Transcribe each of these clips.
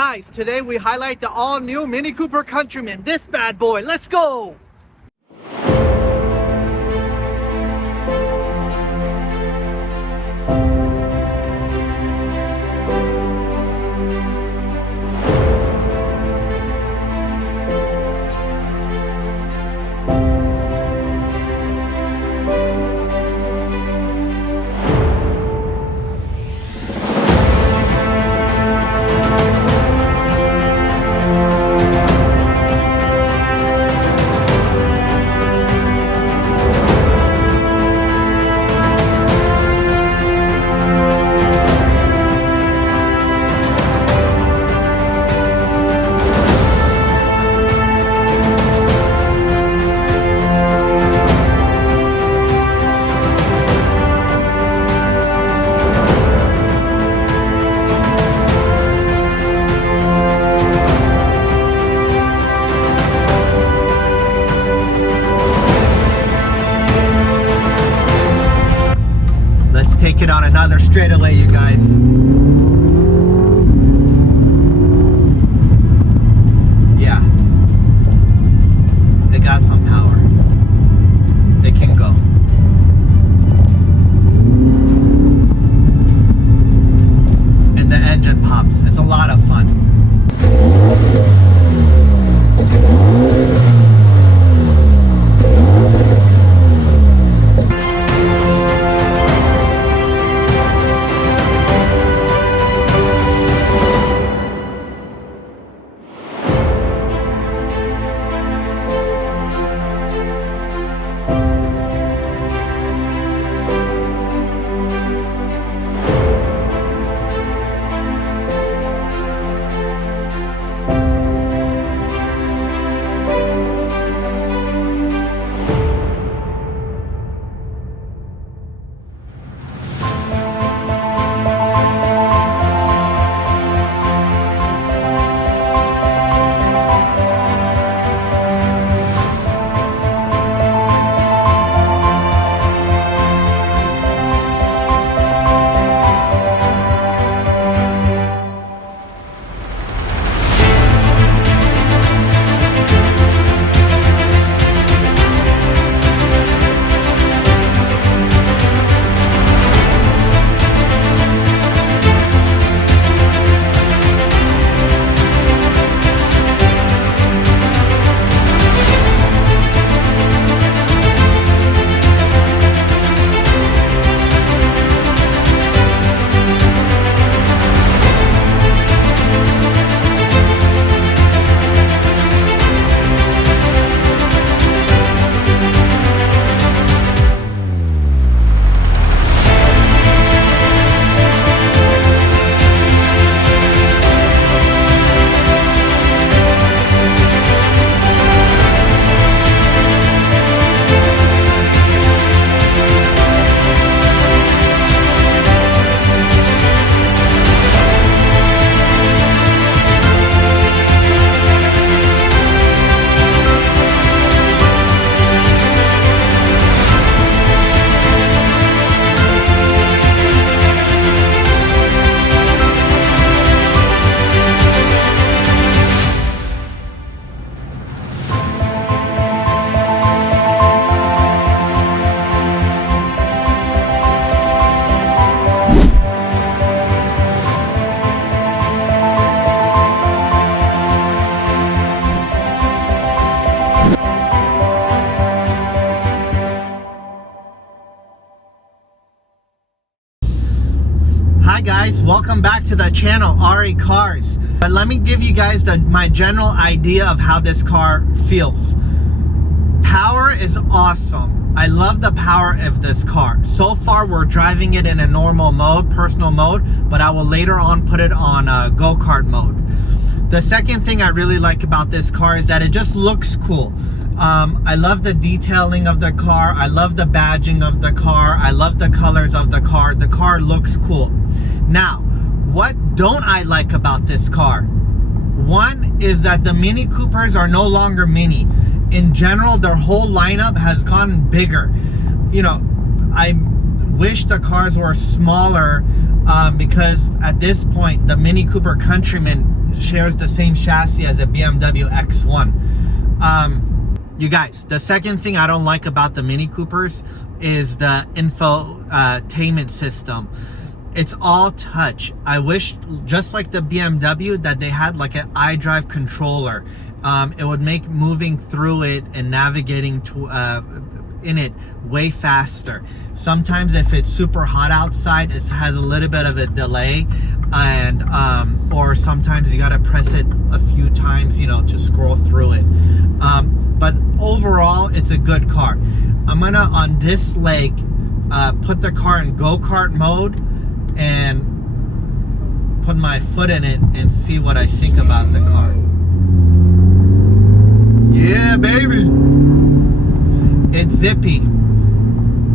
guys, today we highlight the all-new Mini Cooper Countryman, this bad boy. Let's go! Take it on another straightaway, you guys. Yeah, it got some power. It can go. And the engine pops. It's a lot of fun. Hi guys, welcome back to the channel RE Cars. But let me give you guys my general idea of how this car feels. Power is awesome. I love the power of this car. So far we're driving it in a normal mode, personal mode, but I will later on put it on go-kart mode. The second thing I really like about this car is that it just looks cool. I love the detailing of the car. I love the badging of the car. I love the colors of the car. The car looks cool. Now, what don't I like about this car? One is that the Mini Coopers are no longer mini. In general, their whole lineup has gotten bigger. You know, I wish the cars were smaller because at this point the Mini Cooper Countryman shares the same chassis as a BMW X1. You guys, the second thing I don't like about the Mini Coopers is the infotainment system. It's all touch. I wish, just like the BMW, that they had like an iDrive controller. It would make moving through it and navigating to in it way faster. Sometimes if it's super hot outside, it has a little bit of a delay, and or sometimes you gotta press it a few times, you know, to scroll through it. But overall, it's a good car. I'm gonna, on this leg, put the car in go-kart mode and put my foot in it and see what I think about the car. Yeah, baby. It's zippy.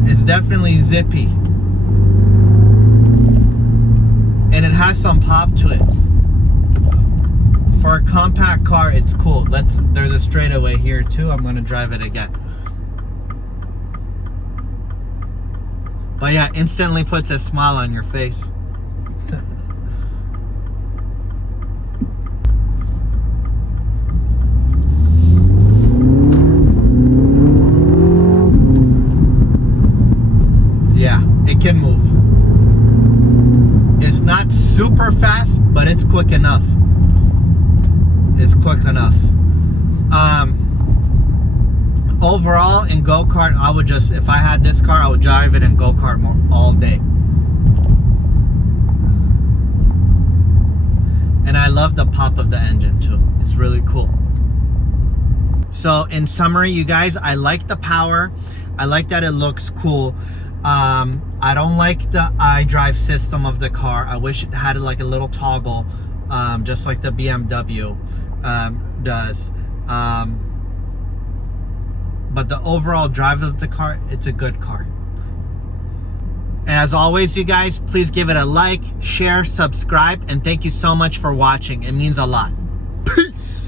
It's definitely zippy. And it has some pop to it. For a compact car, it's cool. There's a straightaway here too. I'm gonna drive it again. But yeah, instantly puts a smile on your face. Yeah, it can move. It's not super fast, but it's quick enough. It's quick enough. Overall, in go-kart, I would just, if I had this car, I would drive it in go-kart all day. And I love the pop of the engine too. It's really cool. So in summary, you guys, I like the power. I like that it looks cool. I don't like the iDrive system of the car. I wish it had like a little toggle, just like the BMW does. But the overall drive of the car, it's a good car. And as always, you guys, please give it a like, share, subscribe, and thank you so much for watching. It means a lot. Peace.